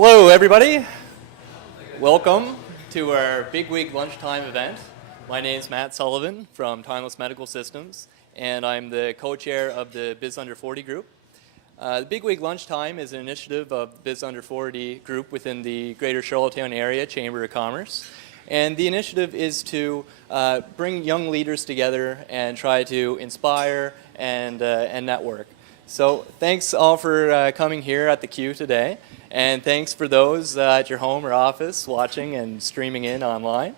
Hello, everybody. Welcome to our Bigwig lunchtime event. My name is Matt Sullivan from Timeless Medical Systems, and I'm the co-chair of the Biz Under 40 group. The Bigwig lunchtime is an initiative of the Biz Under 40 group within the Greater Charlottetown Area Chamber of Commerce. And the initiative is to bring young leaders together and try to inspire and network. So thanks all for coming here at the Q today. And thanks for those at your home or office watching and streaming in online.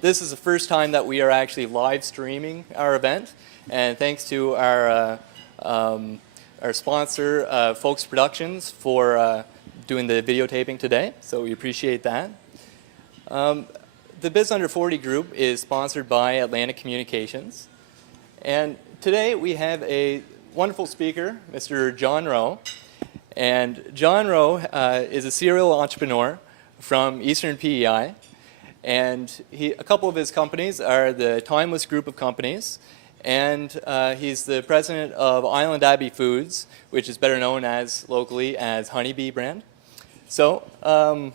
This is the first time that we are actually live streaming our event. And thanks to our sponsor, Foulkes Productions, for doing the videotaping today. So we appreciate that. The Biz Under 40 group is sponsored by Atlantic Communications. And today we have a wonderful speaker, Mr. John Rowe. And John Rowe is a serial entrepreneur from Eastern PEI. And a couple of his companies are the Timeless group of companies. And he's the president of Island Abbey Foods, which is better known as locally as Honeybee brand. So I'd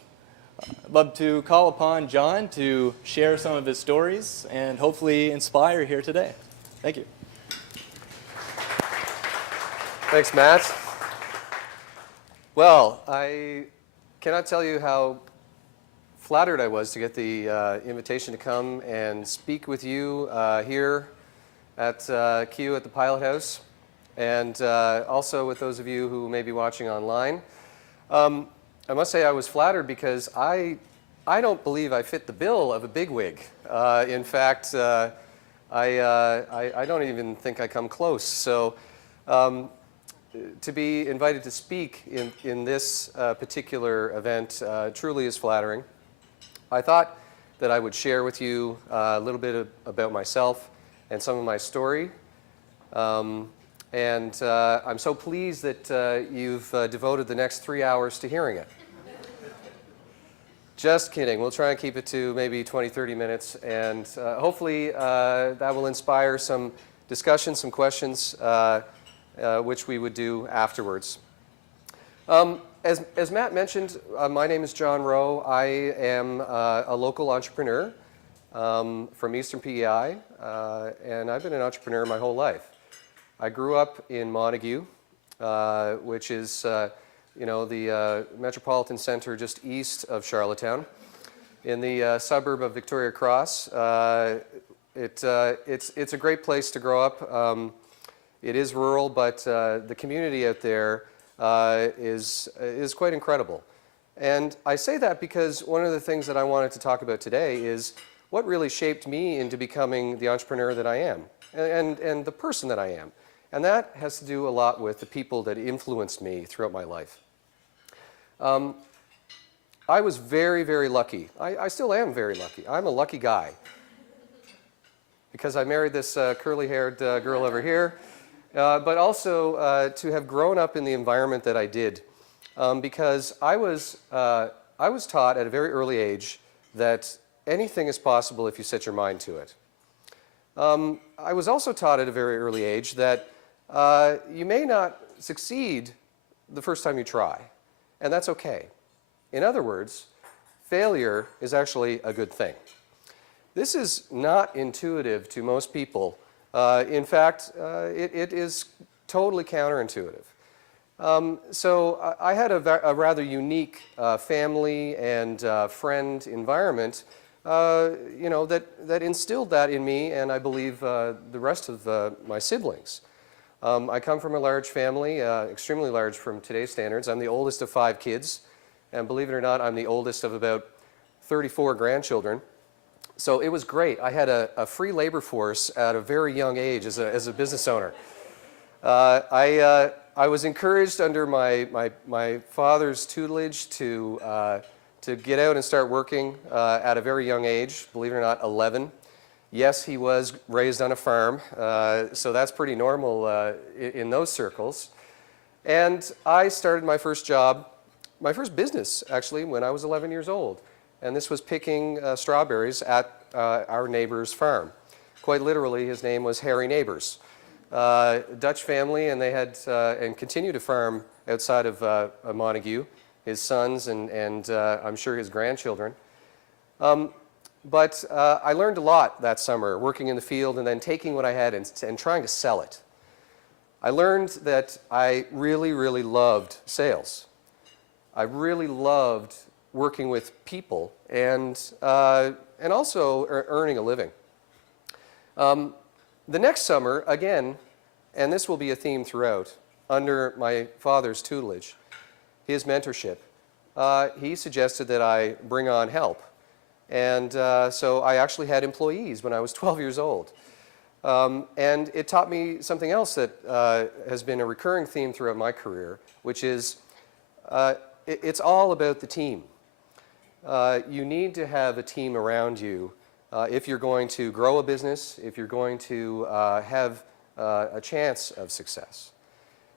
love to call upon John to share some of his stories and hopefully inspire here today. Thank you. Thanks, Matt. Well, I cannot tell you how flattered I was to get the invitation to come and speak with you here at Q at the Pilot House, and also with those of you who may be watching online. I must say I was flattered because I don't believe I fit the bill of a bigwig. In fact, I don't even think I come close. So to be invited to speak in this particular event truly is flattering. I thought that I would share with you a little bit about myself and some of my story. And I'm so pleased that you've devoted the next 3 hours to hearing it. Just kidding. We'll try and keep it to maybe 20, 30 minutes. And hopefully that will inspire some discussion, some questions, which we would do afterwards. As Matt mentioned, my name is John Rowe. I am a local entrepreneur from Eastern PEI, and I've been an entrepreneur my whole life. I grew up in Montague, which is the metropolitan center just east of Charlottetown, in the suburb of Victoria Cross. It's a great place to grow up. It is rural, but the community out there is quite incredible. And I say that because one of the things that I wanted to talk about today is what really shaped me into becoming the entrepreneur that I am and the person that I am. And that has to do a lot with the people that influenced me throughout my life. I was very, very lucky. I still am very lucky. I'm a lucky guy because I married this curly-haired girl over here. But also to have grown up in the environment that I did, because I was taught at a very early age that anything is possible if you set your mind to it. I was also taught at a very early age that you may not succeed the first time you try, and that's okay. In other words, failure is actually a good thing. This is not intuitive to most people. In fact, it is totally counterintuitive. So I had a rather unique family and friend environment, that instilled that in me, and I believe the rest of my siblings. I come from a large family, extremely large from today's standards. I'm the oldest of 5 kids, and believe it or not, I'm the oldest of about 34 grandchildren. So it was great. I had a free labor force at a very young age as a business owner. I was encouraged under my father's tutelage to get out and start working at a very young age, believe it or not, 11. Yes, he was raised on a farm, so that's pretty normal in those circles. And I started my first job, my first business actually, when I was 11 years old. And this was picking strawberries at our neighbor's farm. Quite literally, his name was Harry Neighbors. Dutch family, and they had and continue to farm outside of Montague. his sons, and I'm sure his grandchildren. But I learned a lot that summer, working in the field and then taking what I had and trying to sell it. I learned that I really, really loved sales. I really loved working with people and also earning a living. The next summer, again, and this will be a theme throughout, under my father's tutelage, his mentorship, he suggested that I bring on help. And so I actually had employees when I was 12 years old. And it taught me something else that has been a recurring theme throughout my career, which is it's all about the team. You need to have a team around you if you're going to grow a business, if you're going to have a chance of success.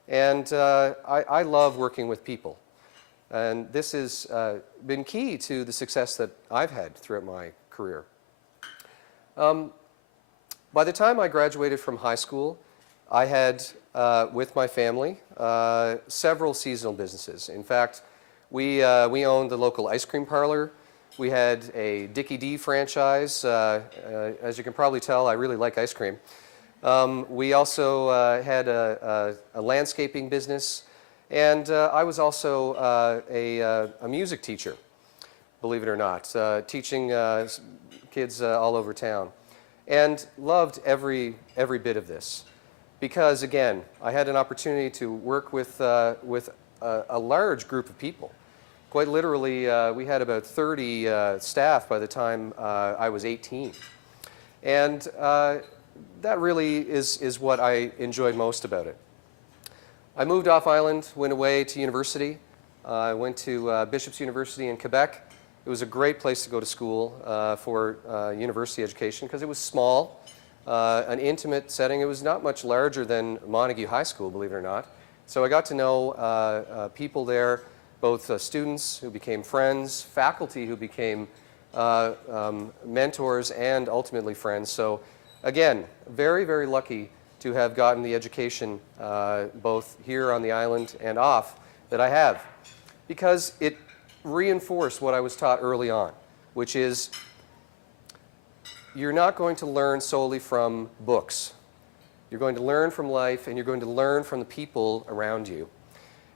And I love working with people. And this has been key to the success that I've had throughout my career. By the time I graduated from high school, I had, with my family, several seasonal businesses. In fact, we owned the local ice cream parlor. We had a Dickie D franchise. As you can probably tell, I really like ice cream. We also had a landscaping business. And I was also a music teacher, believe it or not, teaching kids all over town. And loved every bit of this. Because, again, I had an opportunity to work with a large group of people. Quite literally, we had about 30 staff by the time I was 18. And that really is what I enjoyed most about it. I moved off island, went away to university. I went to Bishop's University in Quebec. It was a great place to go to school for university education because it was small, an intimate setting. It was not much larger than Montague High School, believe it or not. So I got to know people there, both students who became friends, faculty who became mentors, and ultimately friends. So again, very, very lucky to have gotten the education both here on the island and off that I have, because it reinforced what I was taught early on, which is you're not going to learn solely from books. You're going to learn from life, and you're going to learn from the people around you.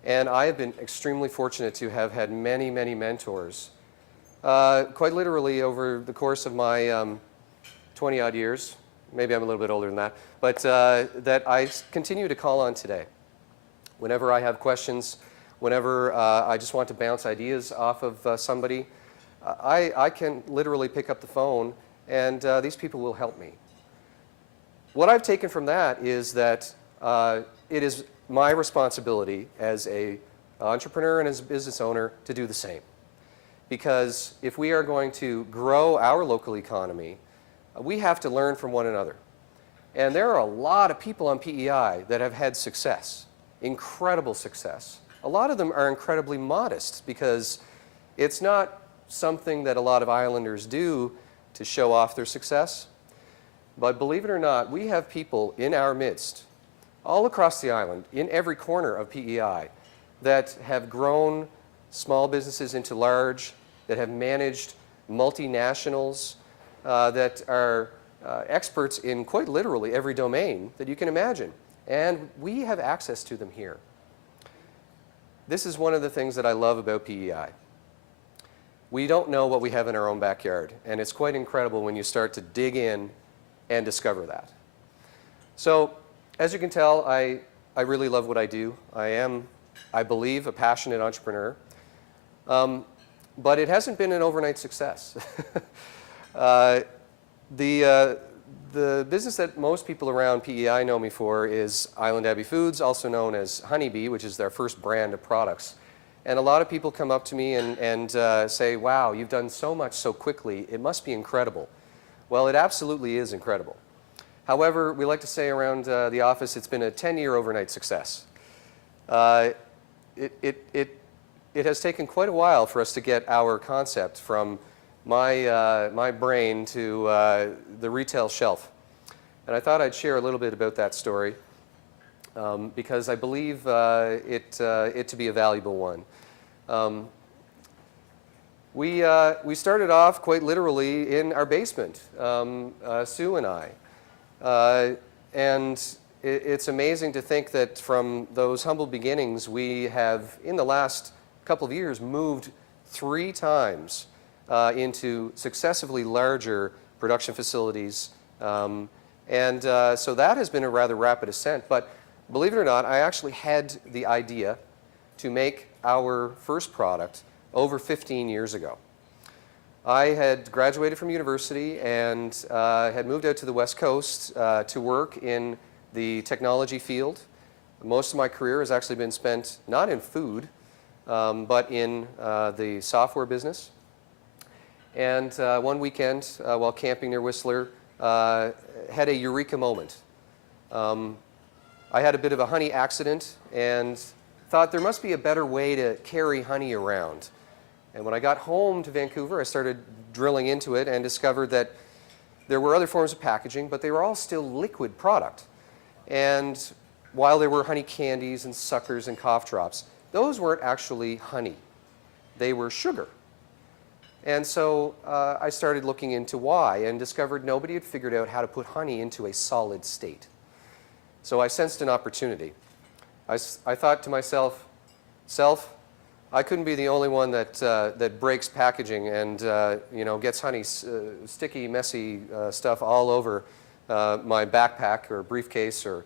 And I have been extremely fortunate to have had many, many mentors, quite literally over the course of my 20-odd years. Maybe I'm a little bit older than that, but that I continue to call on today. Whenever I have questions, whenever I just want to bounce ideas off of somebody, I can literally pick up the phone, and these people will help me. What I've taken from that is that it is my responsibility as an entrepreneur and as a business owner to do the same. Because if we are going to grow our local economy, we have to learn from one another. And there are a lot of people on PEI that have had success, incredible success. A lot of them are incredibly modest because it's not something that a lot of islanders do to show off their success. But believe it or not, we have people in our midst, all across the island, in every corner of PEI, that have grown small businesses into large, that have managed multinationals, that are experts in quite literally every domain that you can imagine. And we have access to them here. This is one of the things that I love about PEI. We don't know what we have in our own backyard, and it's quite incredible when you start to dig in and discover that. So, as you can tell, I really love what I do. I am, I believe, a passionate entrepreneur. But it hasn't been an overnight success. The business that most people around PEI know me for is Island Abbey Foods, also known as Honeybee, which is their first brand of products. And a lot of people come up to me and say, wow, you've done so much so quickly. It must be incredible. Well, it absolutely is incredible. However, we like to say around the office, it's been a 10-year overnight success. It has taken quite a while for us to get our concept from my brain to the retail shelf. And I thought I'd share a little bit about that story because I believe it to be a valuable one. We started off quite literally in our basement, Sue and I. And it's amazing to think that from those humble beginnings, we have, in the last couple of years, moved 3 times into successively larger production facilities. So that has been a rather rapid ascent. But believe it or not, I actually had the idea to make our first product over 15 years ago. I had graduated from university and had moved out to the West Coast to work in the technology field. Most of my career has actually been spent not in food, but in the software business. And one weekend, while camping near Whistler, had a eureka moment. I had a bit of a honey accident and thought there must be a better way to carry honey around. And when I got home to Vancouver, I started drilling into it and discovered that there were other forms of packaging, but they were all still liquid product. And while there were honey candies and suckers and cough drops, those weren't actually honey. They were sugar. And so I started looking into why and discovered nobody had figured out how to put honey into a solid state. So I sensed an opportunity. I thought to myself, I couldn't be the only one that breaks packaging and gets honey, sticky, messy stuff all over my backpack or briefcase or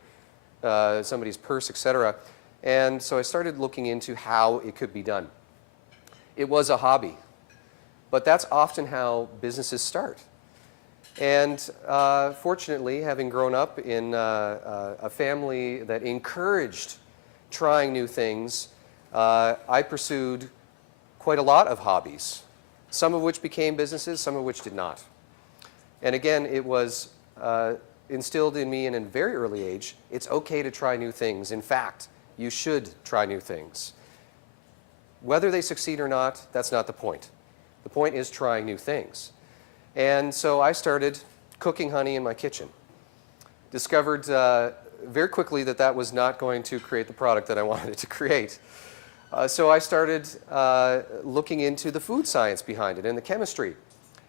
somebody's purse, etc. And so I started looking into how it could be done. It was a hobby, but that's often how businesses start. And fortunately, having grown up in a family that encouraged trying new things, I pursued quite a lot of hobbies, some of which became businesses, some of which did not. And again, it was instilled in me in a very early age, it's okay to try new things. In fact, you should try new things. Whether they succeed or not, that's not the point. The point is trying new things. And so I started cooking honey in my kitchen. Discovered very quickly that that was not going to create the product that I wanted it to create. So I started looking into the food science behind it and the chemistry.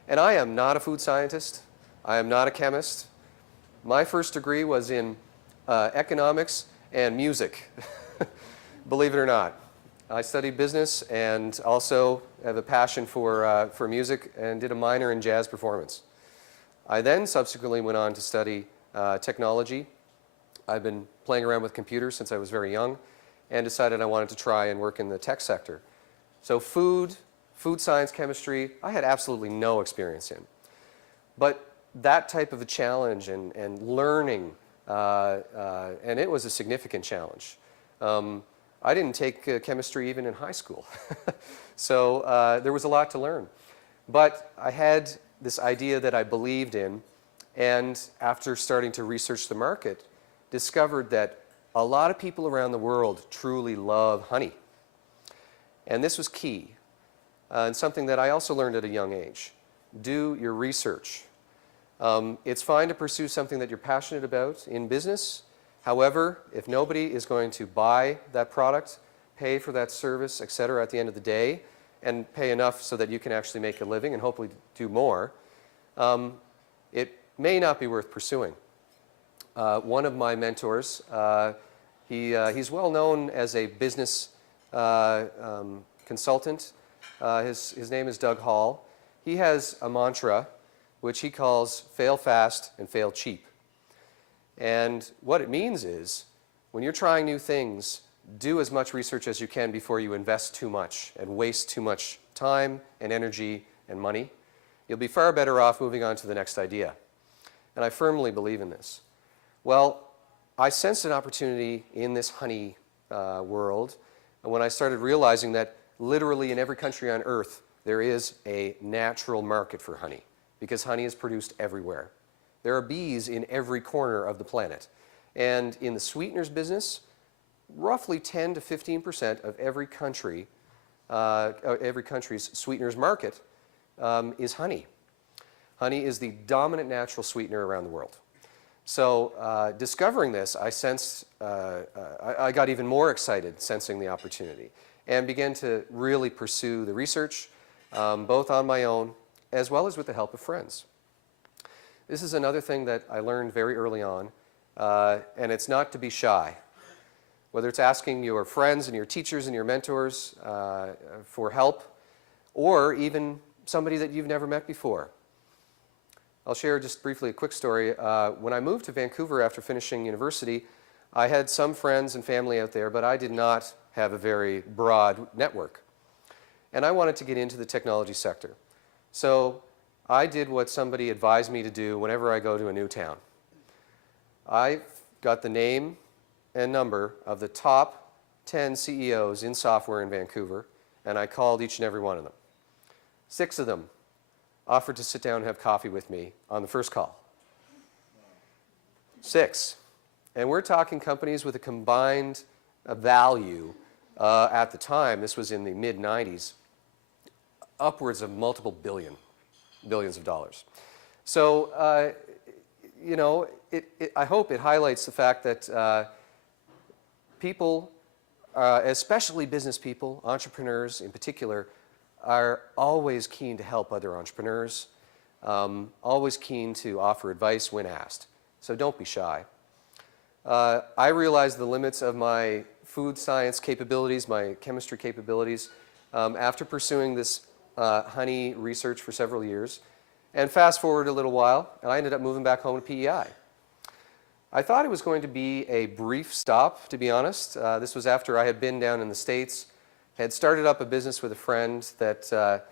And I am not a food scientist. I am not a chemist. My first degree was in economics and music, believe it or not. I studied business and also have a passion for music and did a minor in jazz performance. I then subsequently went on to study technology. I've been playing around with computers since I was very young and decided I wanted to try and work in the tech sector. So food science, chemistry, I had absolutely no experience in. But that type of a challenge and learning, and it was a significant challenge. I didn't take chemistry even in high school. So there was a lot to learn. But I had this idea that I believed in, and after starting to research the market, discovered that a lot of people around the world truly love honey. And this was key, and something that I also learned at a young age. Do your research. It's fine to pursue something that you're passionate about in business. However, if nobody is going to buy that product, pay for that service, etc., at the end of the day, and pay enough so that you can actually make a living and hopefully do more, it may not be worth pursuing. One of my mentors, he's well known as a business consultant. His name is Doug Hall. He has a mantra which he calls fail fast and fail cheap. And what it means is, when you're trying new things, do as much research as you can before you invest too much and waste too much time and energy and money. You'll be far better off moving on to the next idea. And I firmly believe in this. Well, I sensed an opportunity in this honey world when I started realizing that literally in every country on earth, there is a natural market for honey, because honey is produced everywhere. There are bees in every corner of the planet. And in the sweeteners business, roughly 10 to 15% of every country's sweeteners market is honey. Honey is the dominant natural sweetener around the world. So discovering this, I sensed, I got even more excited sensing the opportunity. and began to really pursue the research, both on my own as well as with the help of friends. This is another thing that I learned very early on, and it's not to be shy. Whether it's asking your friends and your teachers and your mentors for help, or even somebody that you've never met before. I'll share just briefly a quick story. When I moved to Vancouver after finishing university, I had some friends and family out there, but I did not have a very broad network. And I wanted to get into the technology sector. So I did what somebody advised me to do whenever I go to a new town. I got the name and number of the top 10 CEOs in software in Vancouver, and I called each and every one of them. 6 of them offered to sit down and have coffee with me on the first call. 6. And we're talking companies with a combined value at the time, this was in the mid-90s, upwards of multiple billions of dollars. So, you know, I hope it highlights the fact that people, especially business people, entrepreneurs in particular, are always keen to help other entrepreneurs, always keen to offer advice when asked. So don't be shy. I realized the limits of my food science capabilities, my chemistry capabilities, after pursuing this honey research for several years. And fast forward a little while, and I ended up moving back home to PEI. I thought it was going to be a brief stop, to be honest. This was after I had been down in the States, had started up a business with a friend that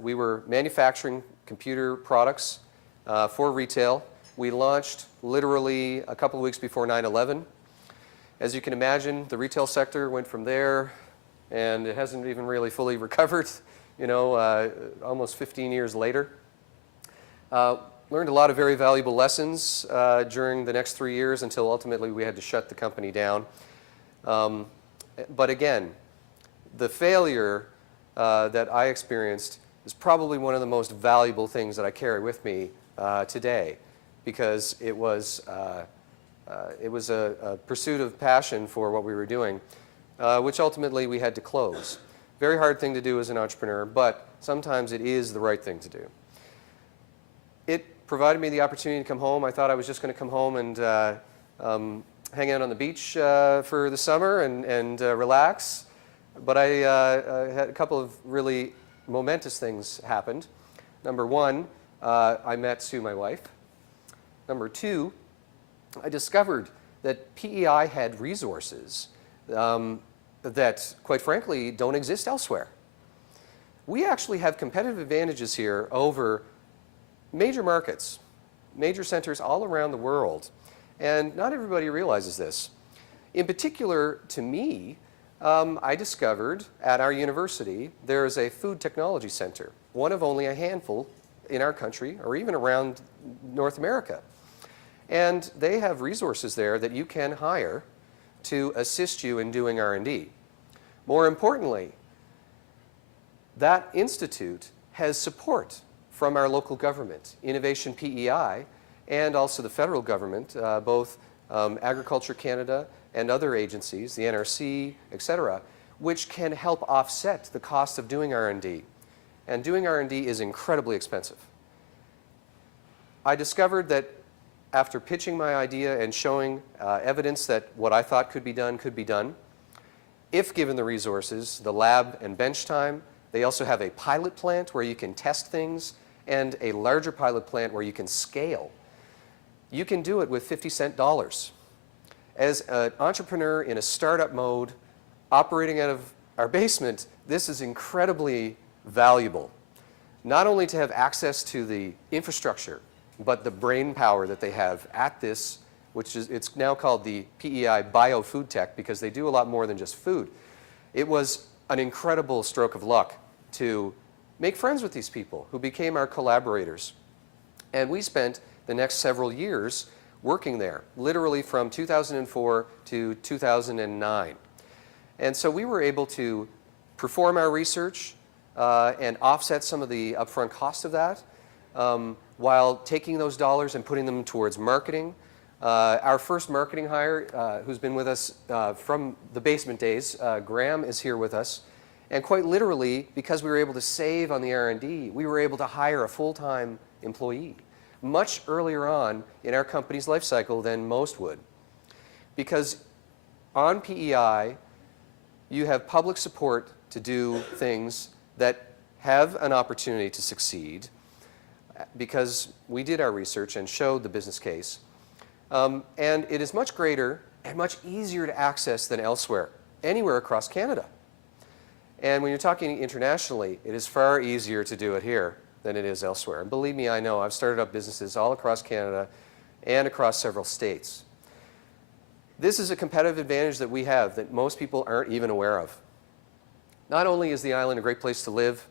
we were manufacturing computer products for retail. We launched literally a couple of weeks before 9/11. As you can imagine, the retail sector went from there, and it hasn't even really fully recovered, you know, almost 15 years later. Learned a lot of very valuable lessons during the next 3 years until ultimately we had to shut the company down. But again, the failure that I experienced is probably one of the most valuable things that I carry with me today, because it was a pursuit of passion for what we were doing, which ultimately we had to close. Very hard thing to do as an entrepreneur, but sometimes it is the right thing to do. It provided me the opportunity to come home. I thought I was just going to come home and hang out on the beach for the summer and relax. But I had a couple of really momentous things happened. Number one, I met Sue, my wife. Number two, I discovered that PEI had resources that, quite frankly, don't exist elsewhere. We actually have competitive advantages here over major markets, major centers all around the world. And not everybody realizes this. In particular, to me, I discovered at our university there is a food technology center, one of only a handful in our country or even around North America. And they have resources there that you can hire to assist you in doing R&D. More importantly, that institute has support from our local government, Innovation PEI, and also the federal government, both Agriculture Canada and other agencies, the NRC, etc., which can help offset the cost of doing R&D. And doing R&D is incredibly expensive. I discovered that after pitching my idea and showing evidence that what I thought could be done, if given the resources, the lab and bench time. They also have a pilot plant where you can test things and a larger pilot plant where you can scale. You can do it with 50-cent dollars. As an entrepreneur in a startup mode, operating out of our basement, this is incredibly valuable. Not only to have access to the infrastructure, but the brain power that they have at this, which is, it's now called the PEI Bio-Food Tech, because they do a lot more than just food. It was an incredible stroke of luck to make friends with these people who became our collaborators. And we spent the next several years working there, literally from 2004 to 2009. And so we were able to perform our research and offset some of the upfront cost of that, while taking those dollars and putting them towards marketing, Our first marketing hire, who's been with us from the basement days, Graham, is here with us. And quite literally, because we were able to save on the R&D, we were able to hire a full-time employee much earlier on in our company's life cycle than most would. Because on PEI, you have public support to do things that have an opportunity to succeed, because we did our research and showed the business case. And it is much greater and much easier to access than elsewhere, anywhere across Canada. And when you're talking internationally, it is far easier to do it here than it is elsewhere. And believe me, I know. I've started up businesses all across Canada and across several states. This is a competitive advantage that we have that most people aren't even aware of. Not only is the island a great place to live,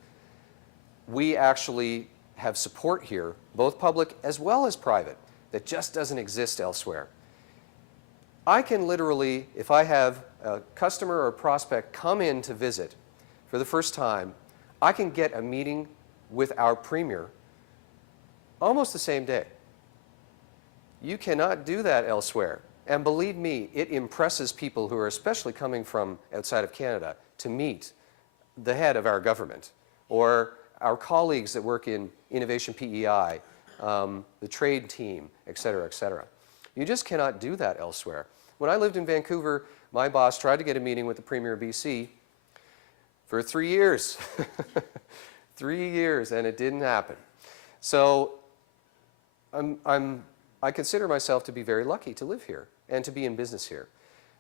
we actually have support here, both public as well as private, that just doesn't exist elsewhere. I can literally, if I have a customer or a prospect come in to visit for the first time, I can get a meeting with our premier almost the same day. You cannot do that elsewhere. And believe me, it impresses people who are especially coming from outside of Canada to meet the head of our government or our colleagues that work in Innovation PEI, the trade team, et cetera, et cetera. You just cannot do that elsewhere. When I lived in Vancouver, my boss tried to get a meeting with the Premier of BC for 3 years. 3 years, and it didn't happen. So I consider myself to be very lucky to live here and to be in business here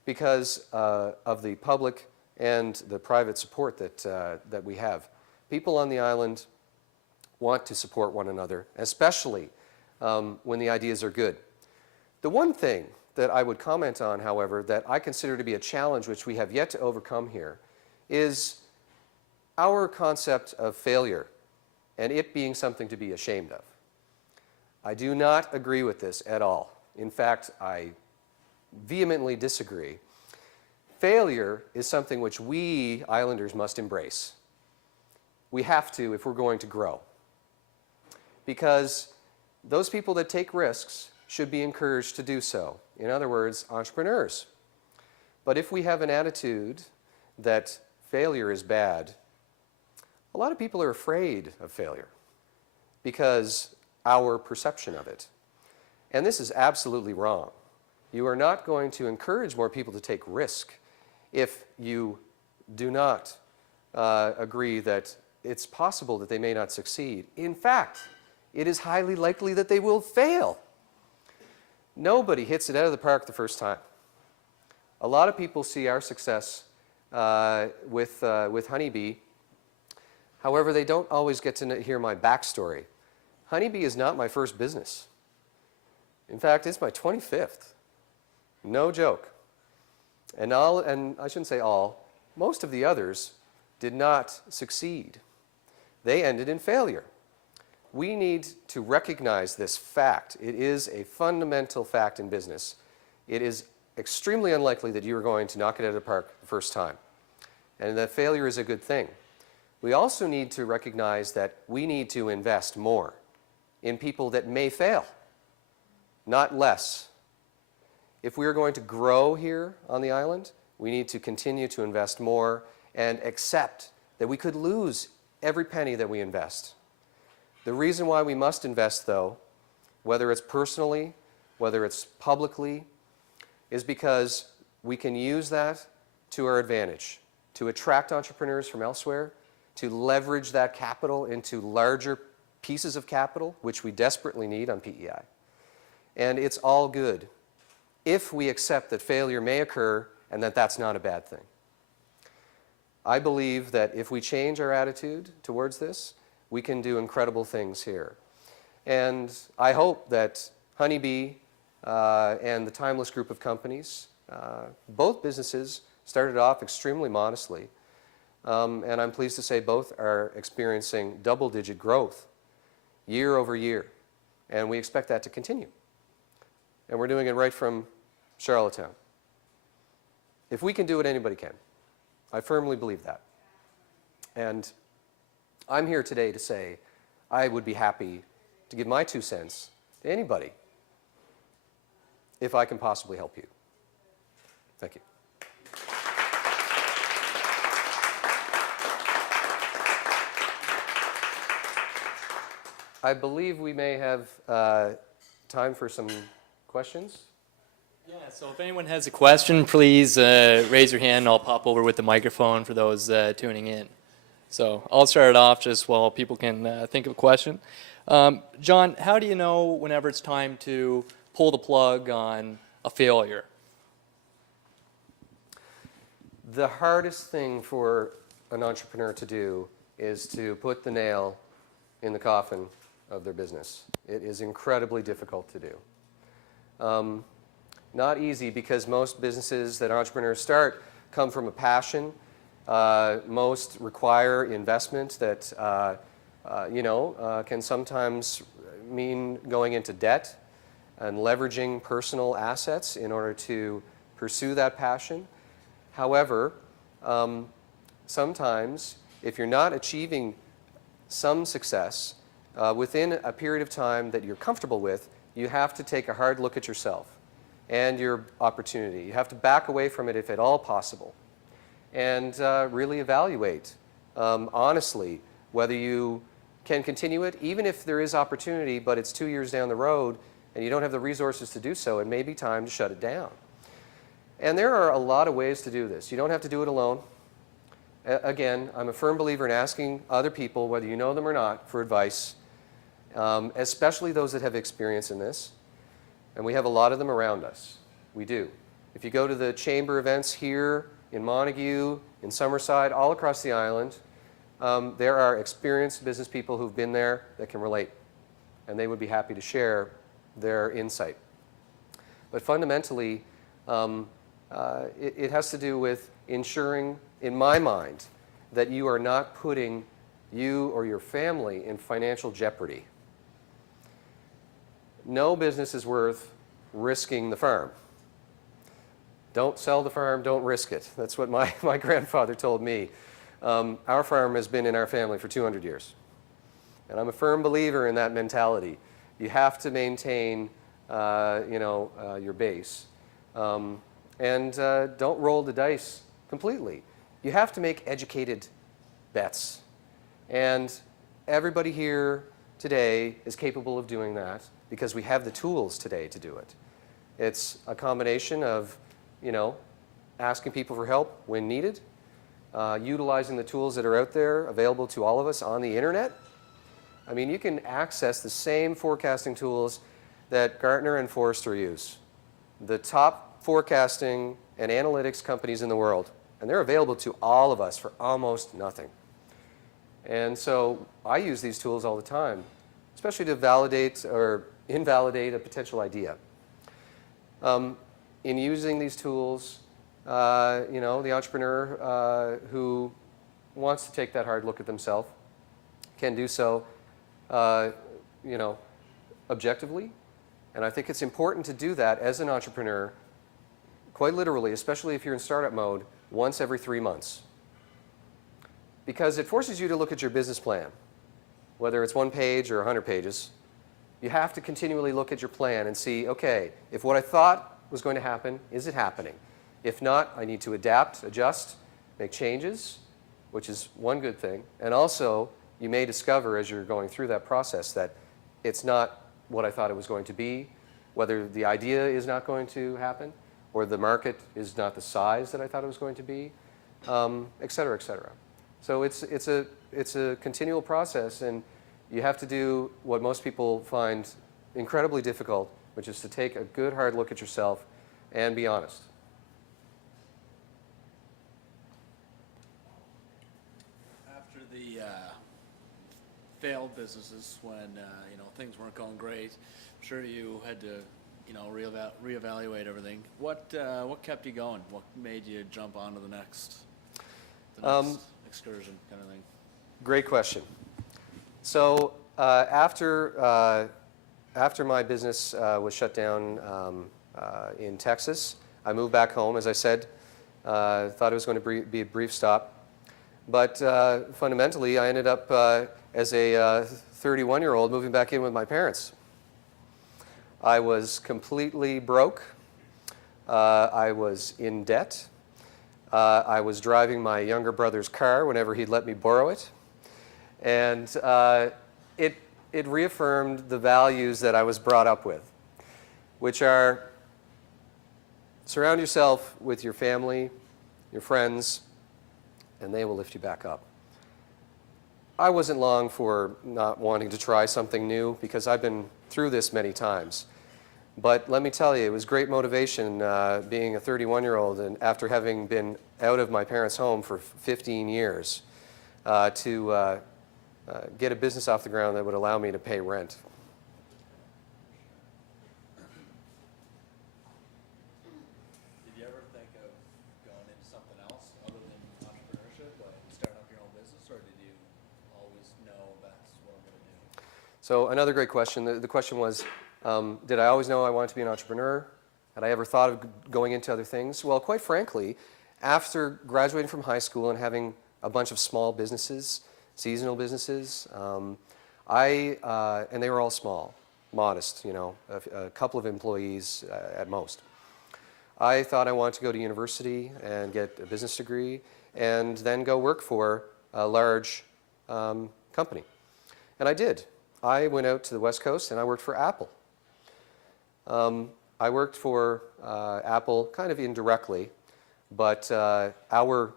because of the public and the private support that we have. People on the island want to support one another, especially when the ideas are good. The one thing that I would comment on, however, that I consider to be a challenge which we have yet to overcome here is our concept of failure and it being something to be ashamed of. I do not agree with this at all. In fact, I vehemently disagree. Failure is something which we islanders must embrace. We have to if we're going to grow. Because those people that take risks should be encouraged to do so. In other words, entrepreneurs. But if we have an attitude that failure is bad, a lot of people are afraid of failure because our perception of it. And this is absolutely wrong. You are not going to encourage more people to take risk if you do not agree that it's possible that they may not succeed. In fact, it is highly likely that they will fail. Nobody hits it out of the park the first time. A lot of people see our success with Honeybee. However, they don't always get to hear my backstory. Honeybee is not my first business. In fact, it's my 25th. No joke. And I shouldn't say all, most of the others did not succeed. They ended in failure. We need to recognize this fact. It is a fundamental fact in business. It is extremely unlikely that you are going to knock it out of the park the first time, and that failure is a good thing. We also need to recognize that we need to invest more in people that may fail, not less. If we are going to grow here on the island, we need to continue to invest more and accept that we could lose every penny that we invest. The reason why we must invest, though, whether it's personally, whether it's publicly, is because we can use that to our advantage, to attract entrepreneurs from elsewhere, to leverage that capital into larger pieces of capital, which we desperately need on PEI. And it's all good if we accept that failure may occur and that that's not a bad thing. I believe that if we change our attitude towards this, we can do incredible things here. And I hope that Honeybee and the Timeless group of companies, both businesses started off extremely modestly. And I'm pleased to say both are experiencing double-digit growth year over year. And we expect that to continue. And we're doing it right from Charlottetown. If we can do it, anybody can. I firmly believe that. And I'm here today to say I would be happy to give my 2 cents to anybody if I can possibly help you. Thank you. I believe we may have time for some questions. Yeah, so if anyone has a question, please raise your hand and I'll pop over with the microphone for those tuning in. So I'll start it off just while people can think of a question. John, how do you know whenever it's time to pull the plug on a failure? The hardest thing for an entrepreneur to do is to put the nail in the coffin of their business. It is incredibly difficult to do. Not easy, because most businesses that entrepreneurs start come from a passion. Most require investment that can sometimes mean going into debt and leveraging personal assets in order to pursue that passion. However, sometimes if you're not achieving some success within a period of time that you're comfortable with, you have to take a hard look at yourself and your opportunity. You have to back away from it if at all possible, and really evaluate honestly whether you can continue it, even if there is opportunity, but it's 2 years down the road and you don't have the resources to do so. It may be time to shut it down. And there are a lot of ways to do this. You don't have to do it alone. Again, I'm a firm believer in asking other people, whether you know them or not, for advice, especially those that have experience in this. And we have a lot of them around us. We do. If you go to the chamber events here in Montague, in Summerside, all across the island, there are experienced business people who've been there that can relate, and they would be happy to share their insight. But fundamentally, it has to do with ensuring, in my mind, that you are not putting you or your family in financial jeopardy. No business is worth risking the farm. Don't sell the farm, don't risk it. That's what my grandfather told me. Our farm has been in our family for 200 years. And I'm a firm believer in that mentality. You have to maintain your base. And don't roll the dice completely. You have to make educated bets. And everybody here today is capable of doing that, because we have the tools today to do it. It's a combination of, asking people for help when needed, utilizing the tools that are out there available to all of us on the internet. I mean, you can access the same forecasting tools that Gartner and Forrester use, the top forecasting and analytics companies in the world, and they're available to all of us for almost nothing. And so I use these tools all the time, especially to validate or invalidate a potential idea. In using these tools, the entrepreneur who wants to take that hard look at themselves can do so, objectively. And I think it's important to do that as an entrepreneur, quite literally, especially if you're in startup mode, once every 3 months. Because it forces you to look at your business plan, whether it's 1 page or 100 pages. You have to continually look at your plan and see, okay, if what I thought was going to happen, is it happening? If not, I need to adapt, adjust, make changes, which is one good thing. And also, you may discover as you're going through that process that it's not what I thought it was going to be, whether the idea is not going to happen, or the market is not the size that I thought it was going to be, et cetera, et cetera. So it's a continual process, and you have to do what most people find incredibly difficult, which is to take a good hard look at yourself and be honest. After the failed businesses, when things weren't going great, I'm sure you had to reevaluate everything. What kept you going? What made you jump onto the next excursion kind of thing? Great question. So after my business was shut down in Texas, I moved back home. As I said, thought it was going to be a brief stop. But fundamentally, I ended up as a 31-year-old moving back in with my parents. I was completely broke. I was in debt. I was driving my younger brother's car whenever he'd let me borrow it. And it reaffirmed the values that I was brought up with, which are surround yourself with your family, your friends, and they will lift you back up. I wasn't long for not wanting to try something new because I've been through this many times. But let me tell you, it was great motivation being a 31-year-old and after having been out of my parents' home for 15 years to get a business off the ground that would allow me to pay rent. Did you ever think of going into something else other than entrepreneurship, like starting up your own business, or did you always know that's what I'm going to do? So another great question. The question was, did I always know I wanted to be an entrepreneur? Had I ever thought of going into other things? Well, quite frankly, after graduating from high school and having a bunch of small businesses, seasonal businesses, and they were all small, modest, you know, a couple of employees at most. I thought I wanted to go to university and get a business degree and then go work for a large company. And I did. I went out to the West Coast and I worked for Apple. I worked for Apple kind of indirectly, but our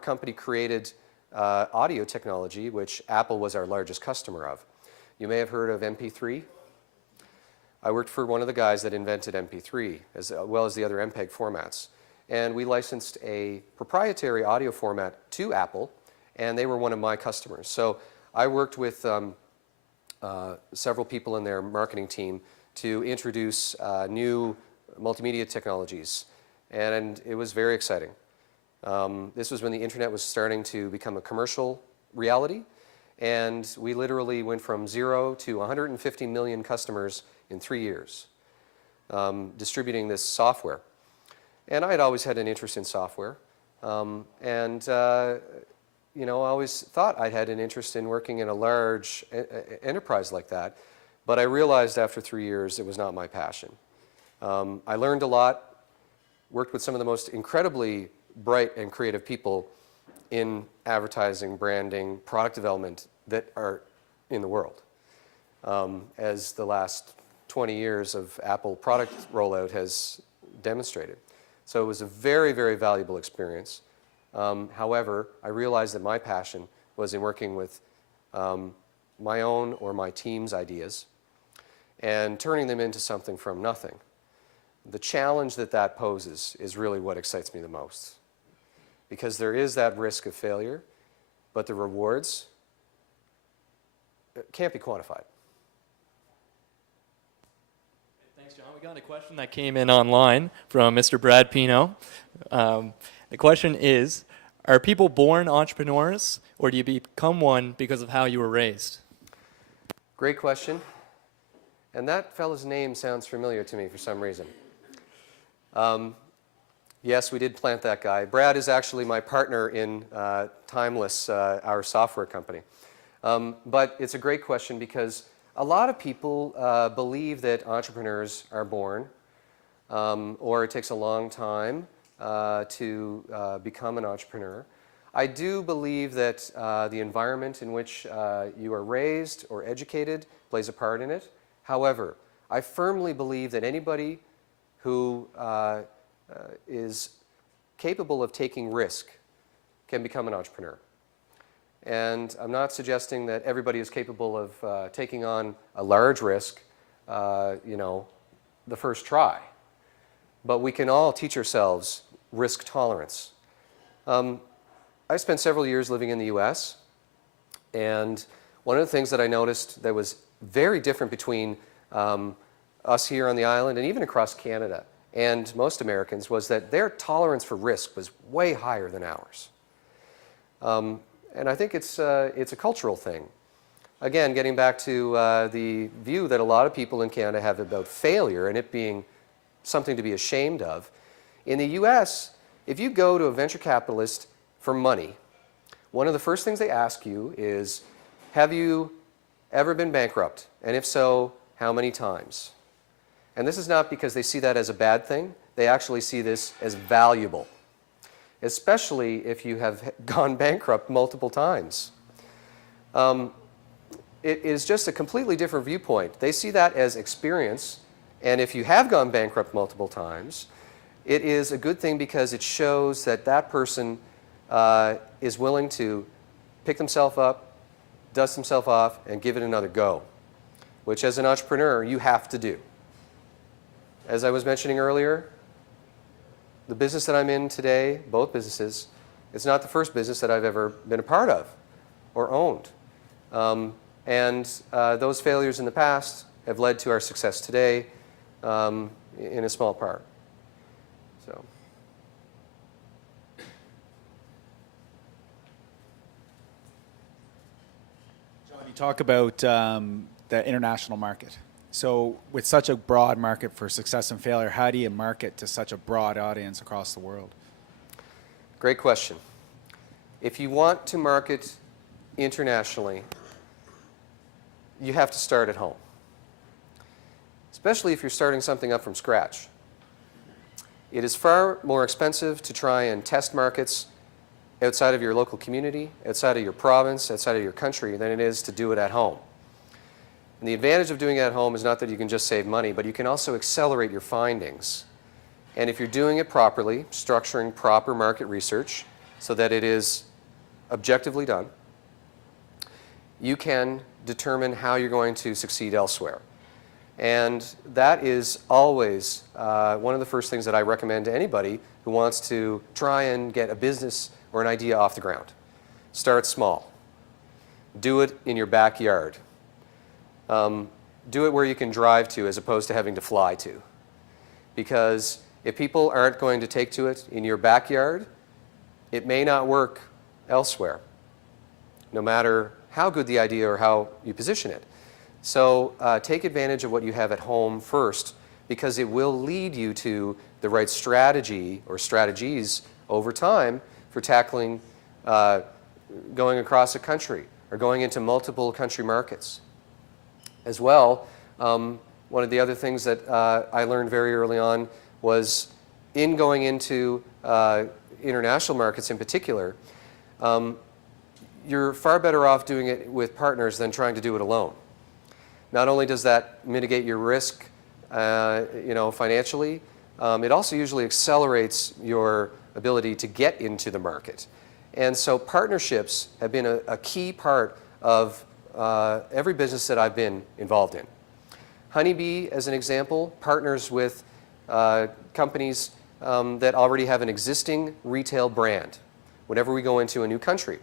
company created audio technology, which Apple was our largest customer of. You may have heard of MP3. I worked for one of the guys that invented MP3, as well as the other MPEG formats. And we licensed a proprietary audio format to Apple, and they were one of my customers. So I worked with several people in their marketing team to introduce new multimedia technologies, and it was very exciting. This was when the internet was starting to become a commercial reality, and we literally went from 0 to 150 million customers in 3 years, distributing this software. And I had always had an interest in software, you know, I always thought I had an interest in working in a large enterprise like that, but I realized after 3 years it was not my passion. I learned a lot, worked with some of the most incredibly bright and creative people in advertising, branding, product development that are in the world, as the last 20 years of Apple product rollout has demonstrated. So it was a very, very valuable experience. However, I realized that my passion was in working with my own or my team's ideas and turning them into something from nothing. The challenge that that poses is really what excites me the most, because there is that risk of failure, but the rewards can't be quantified. Thanks, John. We got a question that came in online from Mr. Brad Pino. The question is, are people born entrepreneurs, or do you become one because of how you were raised? Great question. And that fellow's name sounds familiar to me for some reason. Yes, we did plant that guy. Brad is actually my partner in Timeless, our software company. But it's a great question because a lot of people believe that entrepreneurs are born, or it takes a long time to become an entrepreneur. I do believe that the environment in which you are raised or educated plays a part in it. However, I firmly believe that anybody who is capable of taking risk can become an entrepreneur. And I'm not suggesting that everybody is capable of taking on a large risk, you know, the first try. But we can all teach ourselves risk tolerance. I spent several years living in the US, and one of the things that I noticed that was very different between us here on the island and even across Canada and most Americans was that their tolerance for risk was way higher than ours. And I think it's a cultural thing. Again, getting back to the view that a lot of people in Canada have about failure and it being something to be ashamed of. In the US, if you go to a venture capitalist for money, one of the first things they ask you is, have you ever been bankrupt? And if so, how many times? And this is not because they see that as a bad thing. They actually see this as valuable, especially if you have gone bankrupt multiple times. It is just a completely different viewpoint. They see that as experience, and if you have gone bankrupt multiple times, it is a good thing because it shows that that person is willing to pick themselves up, dust themselves off, and give it another go, which as an entrepreneur you have to do. As I was mentioning earlier, the business that I'm in today, both businesses, it's not the first business that I've ever been a part of or owned. Those failures in the past have led to our success today in a small part. So. John, you talk about the international market. So with such a broad market for success and failure, how do you market to such a broad audience across the world? Great question. If you want to market internationally, you have to start at home, especially if you're starting something up from scratch. It is far more expensive to try and test markets outside of your local community, outside of your province, outside of your country than it is to do it at home. And the advantage of doing it at home is not that you can just save money, but you can also accelerate your findings. And if you're doing it properly, structuring proper market research so that it is objectively done, you can determine how you're going to succeed elsewhere. And that is always one of the first things that I recommend to anybody who wants to try and get a business or an idea off the ground. Start small. Do it in your backyard. Do it where you can drive to as opposed to having to fly to. Because if people aren't going to take to it in your backyard, it may not work elsewhere, no matter how good the idea or how you position it. So take advantage of what you have at home first, because it will lead you to the right strategy or strategies over time for tackling going across a country or going into multiple country markets. As well, one of the other things that I learned very early on was in going into international markets in particular, you're far better off doing it with partners than trying to do it alone. Not only does that mitigate your risk financially, it also usually accelerates your ability to get into the market. And so partnerships have been a key part of every business that I've been involved in. Honeybee, as an example, partners with companies that already have an existing retail brand whenever we go into a new country.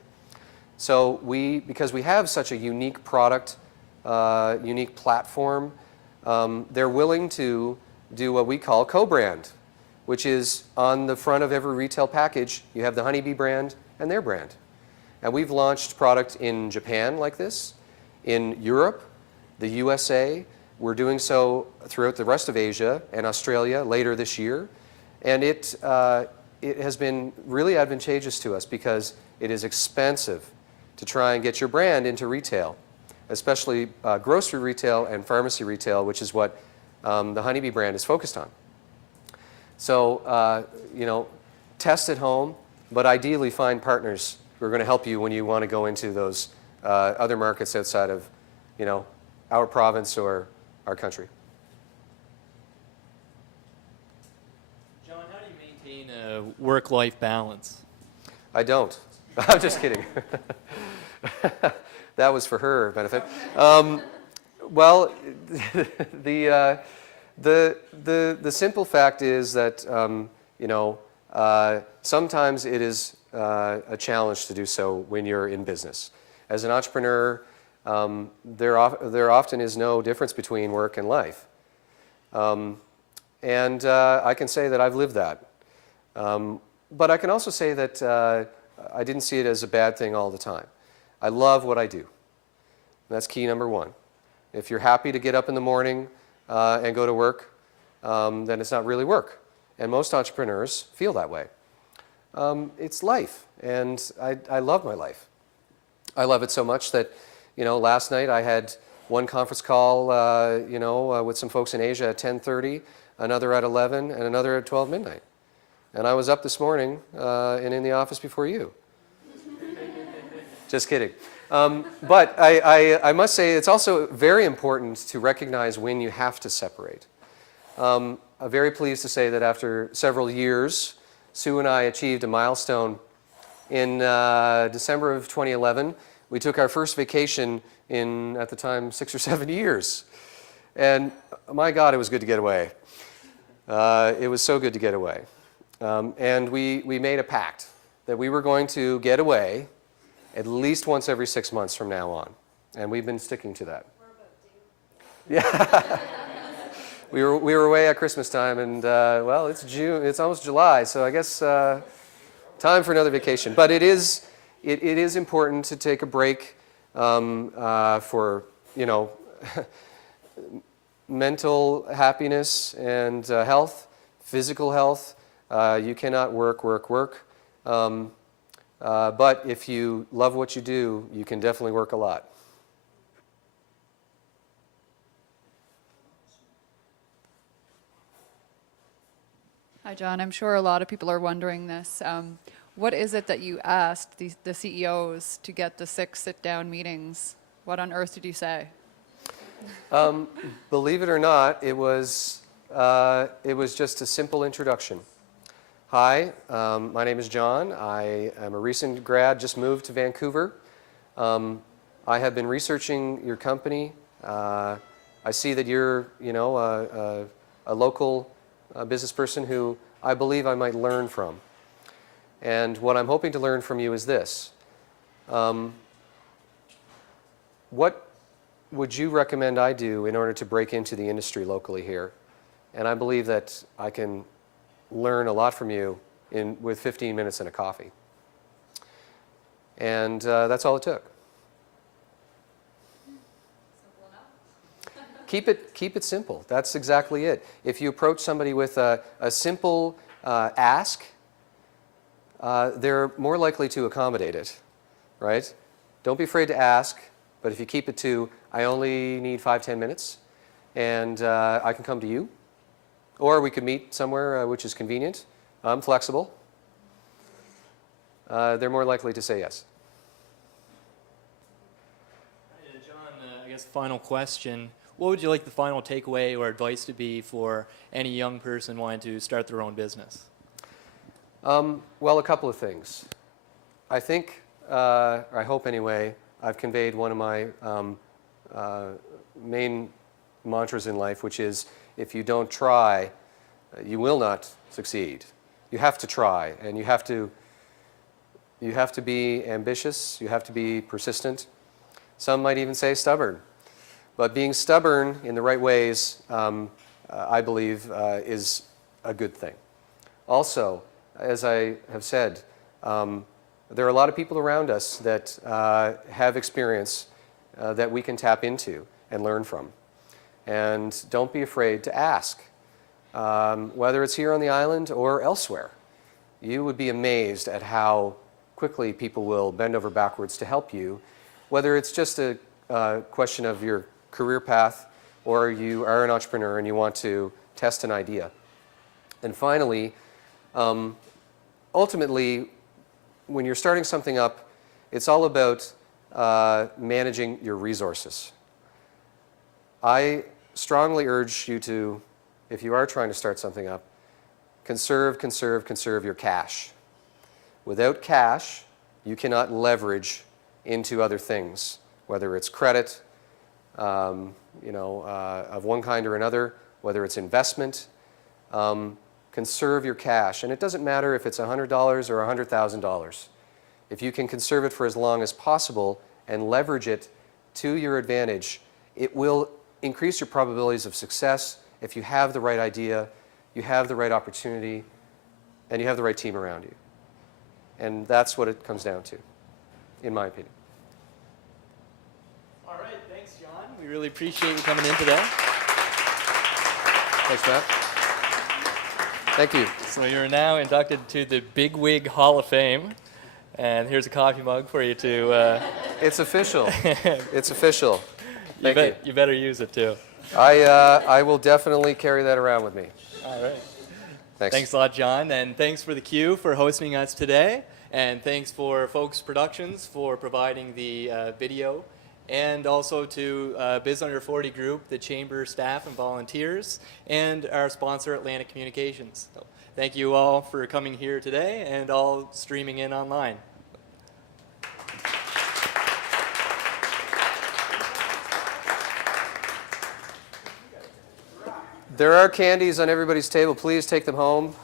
So because we have such a unique product, unique platform, they're willing to do what we call co-brand, which is on the front of every retail package, you have the Honeybee brand and their brand. And we've launched product in Japan like this, in Europe, the USA. We're doing so throughout the rest of Asia and Australia later this year. And it has been really advantageous to us because it is expensive to try and get your brand into retail, especially grocery retail and pharmacy retail, which is what the Honeybee brand is focused on. So, test at home, but ideally find partners who are going to help you when you want to go into those other markets outside of, our province or our country. John, how do you maintain a work-life balance? I don't. I'm just kidding. That was for her benefit. Well, the simple fact is that sometimes it is a challenge to do so when you're in business. As an entrepreneur, there often is no difference between work and life, and I can say that I've lived that. But I can also say that I didn't see it as a bad thing all the time. I love what I do. That's key number one. If you're happy to get up in the morning and go to work, then it's not really work. And most entrepreneurs feel that way. It's life, and I love my life. I love it so much that, last night I had one conference call, with some folks in Asia at 10:30, another at 11, and another at 12 midnight. And I was up this morning and in the office before you. Just kidding. But I must say it's also very important to recognize when you have to separate. I'm very pleased to say that after several years, Sue and I achieved a milestone. In December of 2011, we took our first vacation in, at the time, 6 or 7 years. And my God, it was good to get away. It was so good to get away. And we made a pact that we were going to get away at least once every 6 months from now on. And we've been sticking to that. We're about due. Yeah. we were away at Christmas time, and well, it's June, it's almost July, so I guess time for another vacation. But it is important to take a break for, mental happiness and health, physical health. You cannot work. But if you love what you do, you can definitely work a lot. Hi, John. I'm sure a lot of people are wondering this. What is it that you asked the CEOs to get the 6 sit-down meetings? What on earth did you say? Believe it or not, it was just a simple introduction. Hi, my name is John. I am a recent grad, just moved to Vancouver. I have been researching your company. I see that you're, a local business person who I believe I might learn from. And what I'm hoping to learn from you is this. What would you recommend I do in order to break into the industry locally here? And I believe that I can learn a lot from you with 15 minutes and a coffee. And that's all it took. Keep it simple. That's exactly it. If you approach somebody with a simple ask, they're more likely to accommodate it, right? Don't be afraid to ask, but if you keep it to, I only need 5-10 minutes, and I can come to you, or we could meet somewhere which is convenient. I'm flexible. They're more likely to say yes. John, I guess final question. What would you like the final takeaway or advice to be for any young person wanting to start their own business? Well, a couple of things. I think, or I hope anyway, I've conveyed one of my main mantras in life, which is, if you don't try, you will not succeed. You have to try, and you have to be ambitious, you have to be persistent. Some might even say stubborn. But being stubborn in the right ways, I believe, is a good thing. Also, as I have said, there are a lot of people around us that have experience that we can tap into and learn from. And don't be afraid to ask, whether it's here on the island or elsewhere. You would be amazed at how quickly people will bend over backwards to help you, whether it's just a question of your career path or you are an entrepreneur and you want to test an idea. And finally, ultimately, when you're starting something up, it's all about managing your resources. I strongly urge you to, if you are trying to start something up, conserve your cash. Without cash, you cannot leverage into other things, whether it's credit, of one kind or another, whether it's investment. Conserve your cash. And it doesn't matter if it's $100 or $100,000. If you can conserve it for as long as possible and leverage it to your advantage, it will increase your probabilities of success if you have the right idea, you have the right opportunity, and you have the right team around you. And that's what it comes down to, in my opinion. All right, thanks, John. We really appreciate you coming in today. Thanks, Matt. Thank you. So you're now inducted to the Bigwig Hall of Fame. And here's a coffee mug for you to... It's official. It's official. Thank you. You better use it too. I will definitely carry that around with me. All right. Thanks. Thanks a lot, John, and thanks for the Q for hosting us today, and thanks for Foulkes Productions for providing the video, and also to Biz Under 40 Group, the Chamber staff and volunteers, and our sponsor, Atlantic Communications. So, thank you all for coming here today, and all streaming in online. There are candies on everybody's table. Please take them home.